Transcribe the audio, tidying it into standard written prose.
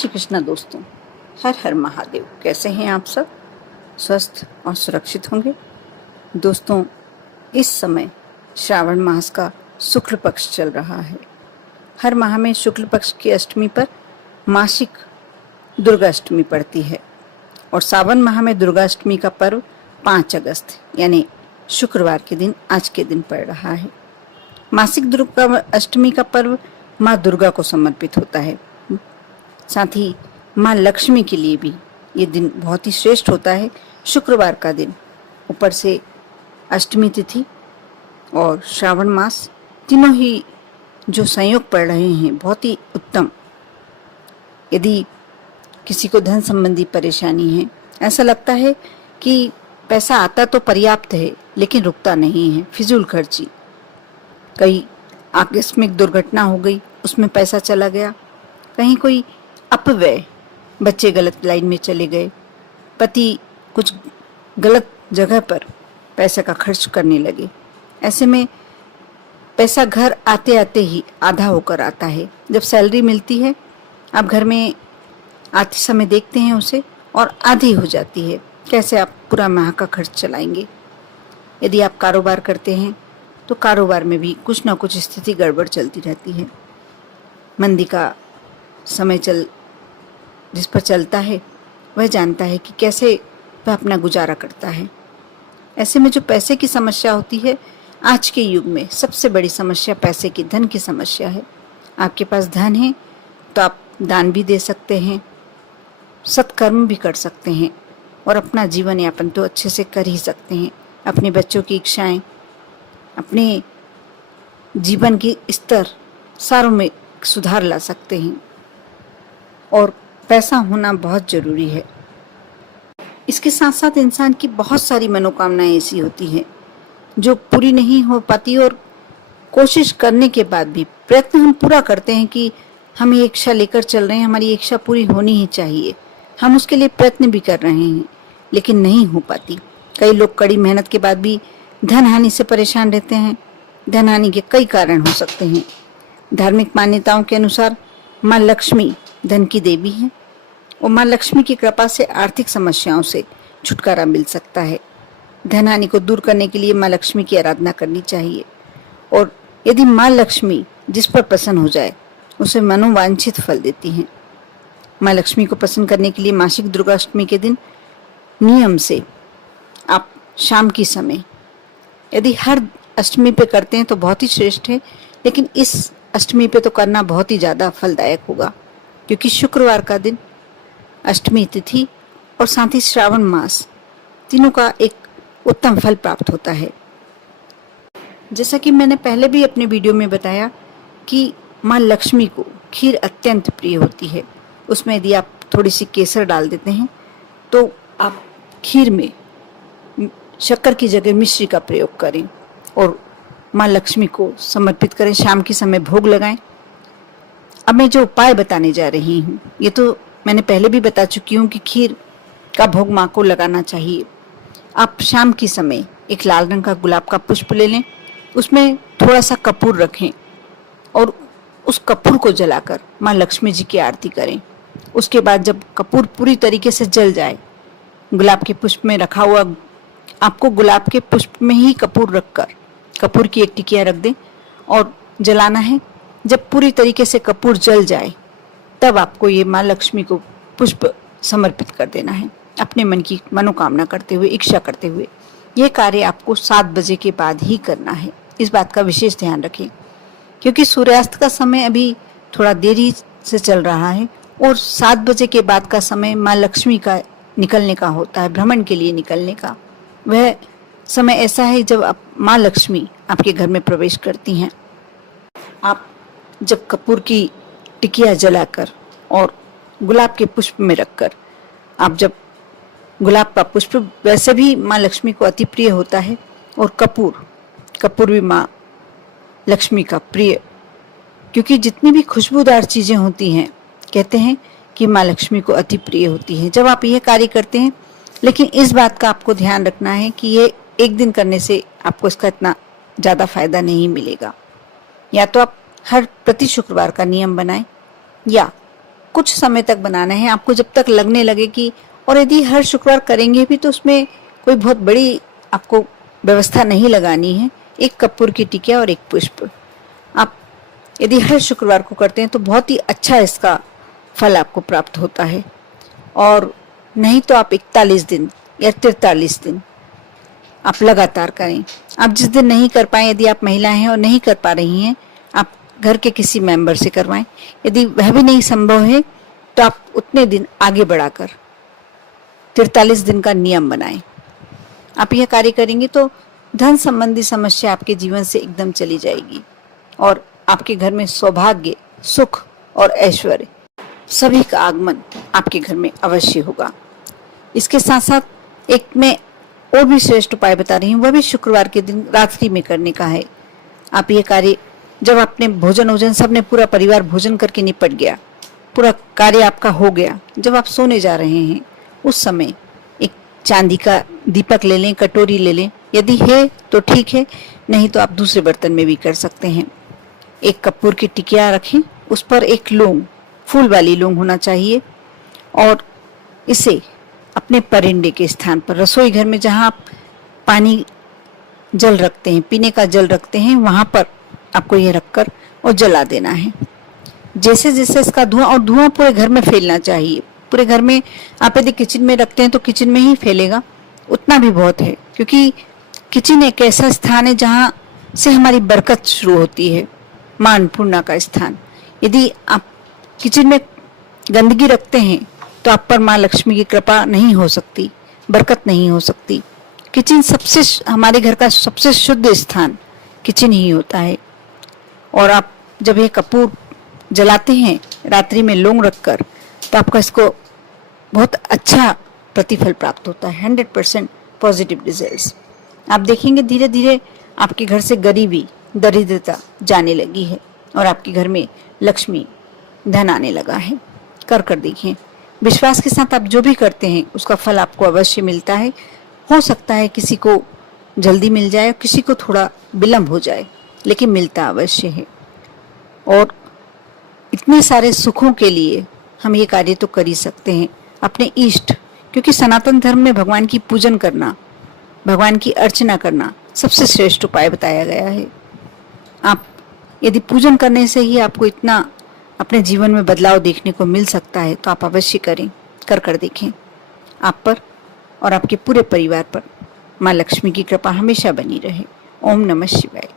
श्री कृष्णा दोस्तों, हर हर महादेव। कैसे हैं आप सब? स्वस्थ और सुरक्षित होंगे। दोस्तों, इस समय श्रावण मास का शुक्ल पक्ष चल रहा है। हर माह में शुक्ल पक्ष की अष्टमी पर मासिक दुर्गा अष्टमी पड़ती है और सावन माह में दुर्गा अष्टमी का पर्व 5 अगस्त यानी शुक्रवार के दिन, आज के दिन पड़ रहा है। मासिक दुर्गा अष्टमी का पर्व माँ दुर्गा को समर्पित होता है। साथ ही माँ लक्ष्मी के लिए भी ये दिन बहुत ही श्रेष्ठ होता है। शुक्रवार का दिन, ऊपर से अष्टमी तिथि और श्रावण मास, तीनों ही जो संयोग पड़ रहे हैं बहुत ही उत्तम। यदि किसी को धन संबंधी परेशानी है, ऐसा लगता है कि पैसा आता तो पर्याप्त है लेकिन रुकता नहीं है, फिजूल खर्ची, कहीं आकस्मिक दुर्घटना हो गई उसमें पैसा चला गया, कहीं कोई अपव्यय, बच्चे गलत लाइन में चले गए, पति कुछ गलत जगह पर पैसे का खर्च करने लगे। ऐसे में पैसा घर आते आते ही आधा होकर आता है। जब सैलरी मिलती है, आप घर में आते समय देखते हैं उसे और आधी हो जाती है। कैसे आप पूरा माह का खर्च चलाएंगे? यदि आप कारोबार करते हैं तो कारोबार में भी कुछ ना कुछ स्थिति गड़बड़ चलती रहती है। मंदी का समय जिस पर चलता है वह जानता है कि कैसे वह अपना गुजारा करता है। ऐसे में जो पैसे की समस्या होती है, आज के युग में सबसे बड़ी समस्या पैसे की, धन की समस्या है। आपके पास धन है तो आप दान भी दे सकते हैं, सत्कर्म भी कर सकते हैं और अपना जीवन यापन तो अच्छे से कर ही सकते हैं। अपने बच्चों की इच्छाएं, अपने जीवन की स्तर सारों में सुधार ला सकते हैं और पैसा होना बहुत ज़रूरी है। इसके साथ साथ इंसान की बहुत सारी मनोकामनाएं ऐसी होती हैं जो पूरी नहीं हो पाती और कोशिश करने के बाद भी प्रयत्न हम पूरा करते हैं कि हम ये इच्छा लेकर चल रहे हैं, हमारी इच्छा पूरी होनी ही चाहिए, हम उसके लिए प्रयत्न भी कर रहे हैं लेकिन नहीं हो पाती। कई लोग कड़ी मेहनत के बाद भी धन हानि से परेशान रहते हैं। धन हानि के कई कारण हो सकते हैं। धार्मिक मान्यताओं के अनुसार माँ लक्ष्मी धन की देवी है और माँ लक्ष्मी की कृपा से आर्थिक समस्याओं से छुटकारा मिल सकता है। धन हानि को दूर करने के लिए माँ लक्ष्मी की आराधना करनी चाहिए और यदि माँ लक्ष्मी जिस पर प्रसन्न हो जाए उसे मनोवांछित फल देती हैं। माँ लक्ष्मी को प्रसन्न करने के लिए मासिक दुर्गा अष्टमी के दिन नियम से आप शाम की समय, यदि हर अष्टमी पे करते हैं तो बहुत ही श्रेष्ठ है, लेकिन इस अष्टमी पे तो करना बहुत ही ज़्यादा फलदायक होगा क्योंकि शुक्रवार का दिन, अष्टमी तिथि और साथ ही श्रावण मास, तीनों का एक उत्तम फल प्राप्त होता है। जैसा कि मैंने पहले भी अपने वीडियो में बताया कि माँ लक्ष्मी को खीर अत्यंत प्रिय होती है। उसमें यदि आप थोड़ी सी केसर डाल देते हैं तो आप खीर में शक्कर की जगह मिश्री का प्रयोग करें और माँ लक्ष्मी को समर्पित करें। शाम के समय भोग लगाएं। अब मैं जो उपाय बताने जा रही हूँ, ये तो मैंने पहले भी बता चुकी हूँ कि खीर का भोग माँ को लगाना चाहिए। आप शाम के समय एक लाल रंग का गुलाब का पुष्प ले लें, उसमें थोड़ा सा कपूर रखें और उस कपूर को जलाकर माँ लक्ष्मी जी की आरती करें। उसके बाद जब कपूर पूरी तरीके से जल जाए, गुलाब के पुष्प में रखा हुआ, आपको गुलाब के पुष्प में ही कपूर रखकर कपूर की एक टिकिया रख दें और जलाना है। जब पूरी तरीके से कपूर जल जाए तब आपको ये माँ लक्ष्मी को पुष्प समर्पित कर देना है, अपने मन की मनोकामना करते हुए, इच्छा करते हुए। ये कार्य आपको 7 बजे के बाद ही करना है। इस बात का विशेष ध्यान रखें क्योंकि सूर्यास्त का समय अभी थोड़ा देरी से चल रहा है और 7 बजे के बाद का समय माँ लक्ष्मी का निकलने का होता है, भ्रमण के लिए निकलने का। वह समय ऐसा है जब आप माँ लक्ष्मी आपके घर में प्रवेश करती हैं। आप जब कपूर की टिकिया जलाकर और गुलाब के पुष्प में रखकर, आप जब गुलाब का पुष्प वैसे भी माँ लक्ष्मी को अति प्रिय होता है और कपूर भी माँ लक्ष्मी का प्रिय, क्योंकि जितनी भी खुशबूदार चीज़ें होती हैं कहते हैं कि माँ लक्ष्मी को अति प्रिय होती है। जब आप यह कार्य करते हैं, लेकिन इस बात का आपको ध्यान रखना है कि ये एक दिन करने से आपको इसका इतना ज़्यादा फायदा नहीं मिलेगा। या तो आप हर प्रति शुक्रवार का नियम बनाएं या कुछ समय तक बनाना है, आपको जब तक लगने लगे कि, और यदि हर शुक्रवार करेंगे भी तो उसमें कोई बहुत बड़ी आपको व्यवस्था नहीं लगानी है। एक कपूर की टिकिया और एक पुष्प, आप यदि हर शुक्रवार को करते हैं तो बहुत ही अच्छा इसका फल आपको प्राप्त होता है। और नहीं तो आप 41 दिन या 43 दिन आप लगातार करें। आप जिस दिन नहीं कर पाए, यदि आप महिला हैं और नहीं कर पा रही हैं, आप घर के किसी मेंबर से करवाएं। यदि वह भी नहीं संभव है तो आप उतने दिन आगे बढ़ाकर 43 दिन का नियम बनाएं। आप यह कार्य करेंगे तो धन संबंधी समस्या आपके जीवन से एकदम चली जाएगी और आपके घर में सौभाग्य, सुख और ऐश्वर्य सभी का आगमन आपके घर में अवश्य होगा। इसके साथ साथ एक मैं और भी श्रेष्ठ उपाय बता रही हूँ, वह भी शुक्रवार के दिन रात्रि में करने का है। आप ये कार्य जब आपने भोजन सबने पूरा परिवार भोजन करके निपट गया, पूरा कार्य आपका हो गया, जब आप सोने जा रहे हैं उस समय एक चांदी का दीपक ले लें, कटोरी ले लें, यदि है तो ठीक है, नहीं तो आप दूसरे बर्तन में भी कर सकते हैं। एक कपूर की टिकिया रखें, उस पर एक लौंग, फूल वाली लौंग होना चाहिए, और इसे अपने परिंदे के स्थान पर, रसोई घर में जहां आप पानी जल रखते हैं, पीने का जल रखते हैं, वहां पर आपको यह रखकर और जला देना है। जैसे जैसे इसका धुआं, और धुआं पूरे घर में फैलना चाहिए। पूरे घर में आप यदि किचन में रखते हैं तो किचन में ही फैलेगा, उतना भी बहुत है, क्योंकि किचन एक ऐसा स्थान है जहाँ से हमारी बरकत शुरू होती है, मां अन्नपूर्णा का स्थान। यदि आप किचन में गंदगी रखते हैं तो आप पर माँ लक्ष्मी की कृपा नहीं हो सकती, बरकत नहीं हो सकती। किचन सबसे, हमारे घर का सबसे शुद्ध स्थान किचन ही होता है। और आप जब ये कपूर जलाते हैं रात्रि में लौंग रखकर, तो आपका इसको बहुत अच्छा प्रतिफल प्राप्त होता है, 100% पॉजिटिव रिजल्ट्स। आप देखेंगे धीरे धीरे आपके घर से गरीबी, दरिद्रता जाने लगी है और आपके घर में लक्ष्मी, धन आने लगा है। कर देखिए, विश्वास के साथ आप जो भी करते हैं उसका फल आपको अवश्य मिलता है। हो सकता है किसी को जल्दी मिल जाए, किसी को थोड़ा विलंब हो जाए, लेकिन मिलता अवश्य है। और इतने सारे सुखों के लिए हम ये कार्य तो कर ही सकते हैं अपने इष्ट, क्योंकि सनातन धर्म में भगवान की पूजन करना, भगवान की अर्चना करना सबसे श्रेष्ठ उपाय बताया गया है। आप यदि पूजन करने से ही आपको इतना अपने जीवन में बदलाव देखने को मिल सकता है तो आप अवश्य करें, कर देखें। आप पर और आपके पूरे परिवार पर माँ लक्ष्मी की कृपा हमेशा बनी रहे। ओम नमः शिवाय।